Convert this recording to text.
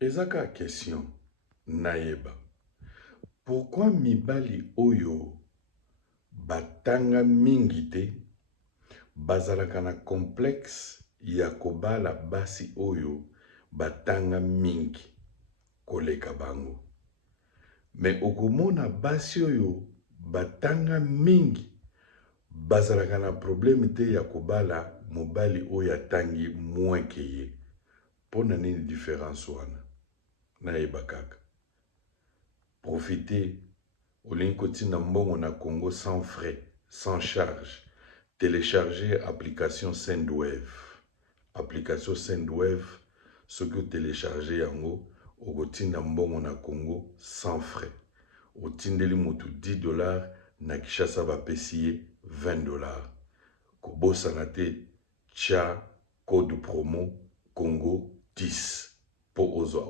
Ezaka question naeba. Pourquoi mibali oyo batanga mingi te bazalaka na complexe ya kobala basi oyo batanga mingi koleka bango? Mais okomona basi oyo batanga mingi bazalaka na problème te ya kobala mobali oyo atangi moins que ye. Pona nini différence wana? Naeba kaka. Profitez olingi kotinda mbongo na Congo sans frais, sans charge. Téléchargez application Sendwave. Application Sendwave, ce que téléchargez yango, okotinda mbongo na Congo sans frais. Otindeli mutu $10, na Kishasa bapesi ye $20. Kobosana te, tcha code promo Congo 10 po ozwa